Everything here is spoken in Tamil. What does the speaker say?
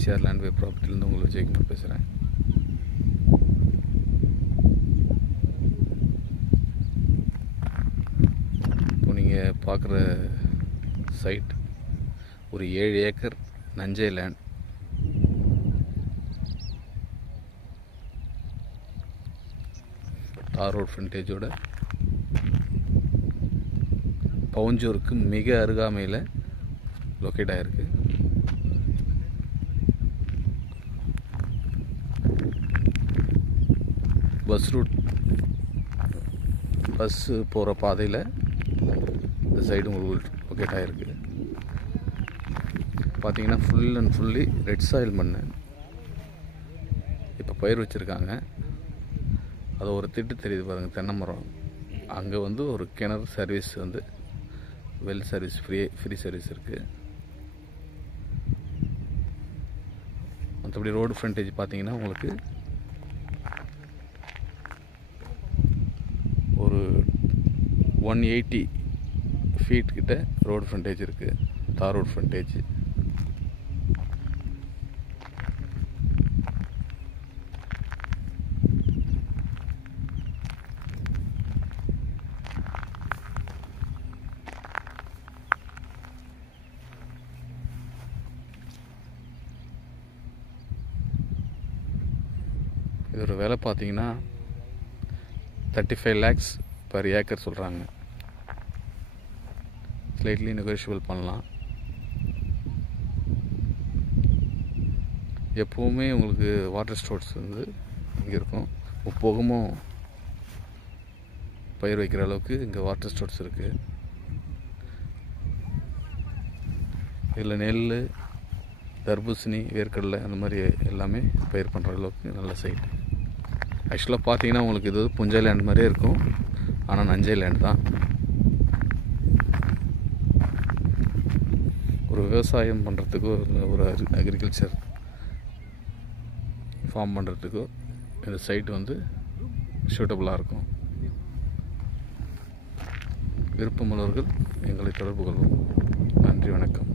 ஈசிஆர் லேண்ட்வே ப்ராப்பர்ட்டிலேருந்து உங்களை விஜயகுமார் பேசுகிறேன். இப்போ நீங்கள் பார்க்குற சைட் ஒரு 7 ஏக்கர் நஞ்சை லேண்ட். தார் ரோட் ஃப்ரண்டேஜோட பவுஞ்சூருக்கு மிக அருகாமையில் லொக்கேட் ஆகிருக்கு. பஸ்ஸு போகிற பாதையில் இந்த சைடு உங்களுக்கு லொக்கேட் ஆகிருக்கு. பார்த்தீங்கன்னா full and fully red soil மண். இப்போ பயிர் வச்சுருக்காங்க. அது ஒரு திட்டு தெரியுது பாருங்கள், தென்னை மரம். அங்கே வந்து ஒரு கிணறு சர்வீஸ் வந்து வெல் சர்வீஸ் ஃப்ரீ சர்வீஸ் இருக்குது. மற்றபடி ரோடு ஃப்ரண்டேஜ் பார்த்தீங்கன்னா உங்களுக்கு ஒரு 180 ஃபீட் கிட்ட ரோடு ஃப்ரண்டேஜ் இருக்குது. தார் ரோடு ஃப்ரண்டேஜ். இதோட விலை பார்த்தீங்கன்னா 35 lakhs per ஏக்கர் சொல்கிறாங்க. ஸ்லைட்லி நெகோஷியபிள் பண்ணலாம். எப்போவுமே உங்களுக்கு வாட்டர் ஸ்டோர்ஸ் வந்து இங்கே இருக்கும். முப்போகமும் பயிர் வைக்கிற அளவுக்கு இங்கே வாட்டர் ஸ்டோர்ஸ் இருக்குது. இதில் நெல், தர்பூசணி, வேர்க்கடலை அந்த மாதிரி எல்லாமே பயிர் பண்ணுற அளவுக்கு நல்ல சைட். ஆக்சுவலாக பார்த்தீங்கன்னா உங்களுக்கு இது புஞ்சை லேண்ட் மாதிரியே இருக்கும், ஆனால் நஞ்சை லேண்ட் தான். ஒரு விவசாயம் பண்ணுறதுக்கோ ஒரு அக்ரிகல்ச்சர் ஃபார்ம் பண்ணுறதுக்கோ இந்த சைட் வந்து சூட்டபுளாக இருக்கும். விருப்பமுள்ளவர்கள் எங்களை தொடர்பு கொள்வோம். நன்றி, வணக்கம்.